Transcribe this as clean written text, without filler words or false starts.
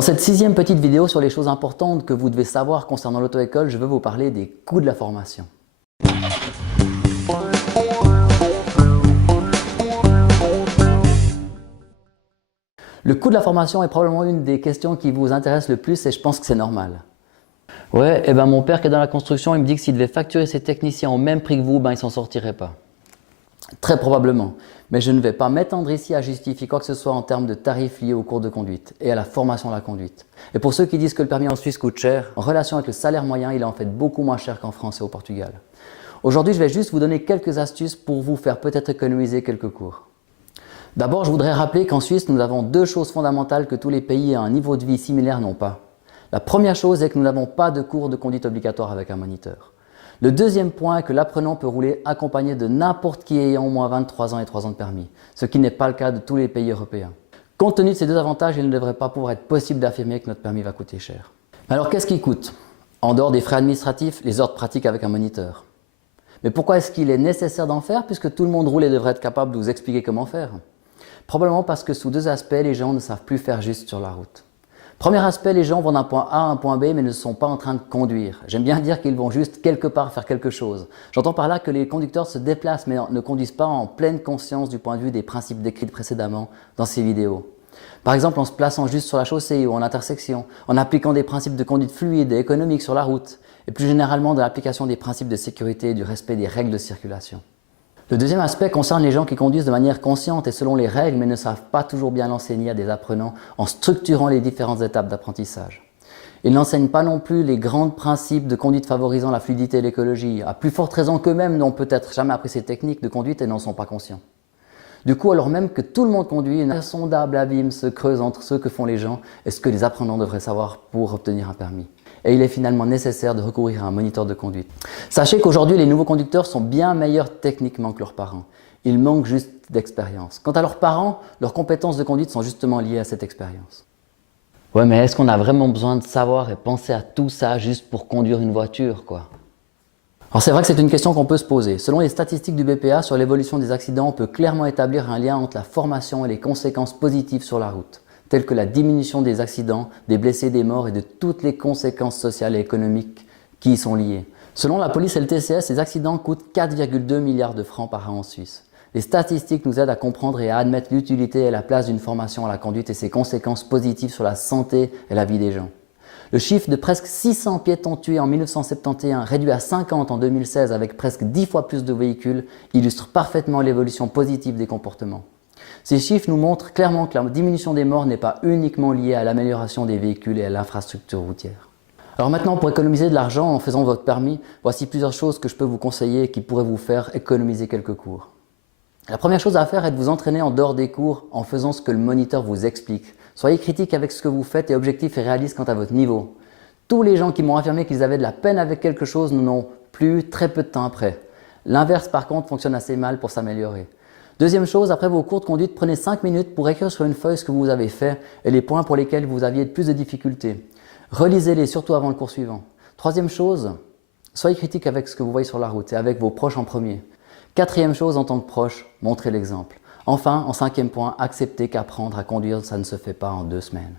Dans cette 6e petite vidéo sur les choses importantes que vous devez savoir concernant l'auto-école, je veux vous parler des coûts de la formation. Le coût de la formation est probablement une des questions qui vous intéresse le plus et je pense que c'est normal. Ouais, mon père qui est dans la construction, il me dit que s'il devait facturer ses techniciens au même prix que vous, il s'en sortirait pas. Très probablement, mais je ne vais pas m'étendre ici à justifier quoi que ce soit en termes de tarifs liés aux cours de conduite et à la formation à la conduite. Et pour ceux qui disent que le permis en Suisse coûte cher, en relation avec le salaire moyen, il est en fait beaucoup moins cher qu'en France et au Portugal. Aujourd'hui, je vais juste vous donner quelques astuces pour vous faire peut-être économiser quelques cours. D'abord, je voudrais rappeler qu'en Suisse, nous avons deux choses fondamentales que tous les pays à un niveau de vie similaire n'ont pas. La première chose est que nous n'avons pas de cours de conduite obligatoire avec un moniteur. Le deuxième point est que l'apprenant peut rouler accompagné de n'importe qui ayant au moins 23 ans et 3 ans de permis, ce qui n'est pas le cas de tous les pays européens. Compte tenu de ces deux avantages, il ne devrait pas pouvoir être possible d'affirmer que notre permis va coûter cher. Alors qu'est-ce qui coûte? En dehors des frais administratifs, les ordres pratiques avec un moniteur. Mais pourquoi est-ce qu'il est nécessaire d'en faire puisque tout le monde roule et devrait être capable de vous expliquer comment faire? Probablement parce que sous deux aspects, les gens ne savent plus faire juste sur la route. Premier aspect, les gens vont d'un point A à un point B mais ne sont pas en train de conduire. J'aime bien dire qu'ils vont juste quelque part faire quelque chose. J'entends par là que les conducteurs se déplacent mais ne conduisent pas en pleine conscience du point de vue des principes décrits précédemment dans ces vidéos. Par exemple en se plaçant juste sur la chaussée ou en intersection, en appliquant des principes de conduite fluide et économique sur la route, et plus généralement de l'application des principes de sécurité et du respect des règles de circulation. Le deuxième aspect concerne les gens qui conduisent de manière consciente et selon les règles mais ne savent pas toujours bien l'enseigner à des apprenants en structurant les différentes étapes d'apprentissage. Ils n'enseignent pas non plus les grands principes de conduite favorisant la fluidité et l'écologie, à plus forte raison qu'eux-mêmes n'ont peut-être jamais appris ces techniques de conduite et n'en sont pas conscients. Du coup, alors même que tout le monde conduit, un insondable abîme se creuse entre ce que font les gens et ce que les apprenants devraient savoir pour obtenir un permis. Et il est finalement nécessaire de recourir à un moniteur de conduite. Sachez qu'aujourd'hui, les nouveaux conducteurs sont bien meilleurs techniquement que leurs parents. Ils manquent juste d'expérience. Quant à leurs parents, leurs compétences de conduite sont justement liées à cette expérience. Ouais, mais est-ce qu'on a vraiment besoin de savoir et penser à tout ça juste pour conduire une voiture, quoi? Alors c'est vrai que c'est une question qu'on peut se poser. Selon les statistiques du BPA sur l'évolution des accidents, on peut clairement établir un lien entre la formation et les conséquences positives sur la route, telles que la diminution des accidents, des blessés, des morts et de toutes les conséquences sociales et économiques qui y sont liées. Selon la police et le TCS, ces accidents coûtent 4,2 milliards de francs par an en Suisse. Les statistiques nous aident à comprendre et à admettre l'utilité et la place d'une formation à la conduite et ses conséquences positives sur la santé et la vie des gens. Le chiffre de presque 600 piétons tués en 1971, réduit à 50 en 2016 avec presque 10 fois plus de véhicules, illustre parfaitement l'évolution positive des comportements. Ces chiffres nous montrent clairement que la diminution des morts n'est pas uniquement liée à l'amélioration des véhicules et à l'infrastructure routière. Alors maintenant, pour économiser de l'argent en faisant votre permis, voici plusieurs choses que je peux vous conseiller et qui pourraient vous faire économiser quelques cours. La première chose à faire est de vous entraîner en dehors des cours en faisant ce que le moniteur vous explique. Soyez critique avec ce que vous faites et objectif et réaliste quant à votre niveau. Tous les gens qui m'ont affirmé qu'ils avaient de la peine avec quelque chose n'en ont plus très peu de temps après. L'inverse par contre fonctionne assez mal pour s'améliorer. Deuxième chose, après vos cours de conduite, prenez 5 minutes pour écrire sur une feuille ce que vous avez fait et les points pour lesquels vous aviez plus de difficultés. Relisez-les surtout avant le cours suivant. Troisième chose, soyez critique avec ce que vous voyez sur la route et avec vos proches en premier. Quatrième chose, en tant que proche, montrez l'exemple. Enfin, en cinquième point, acceptez qu'apprendre à conduire, ça ne se fait pas en 2 semaines.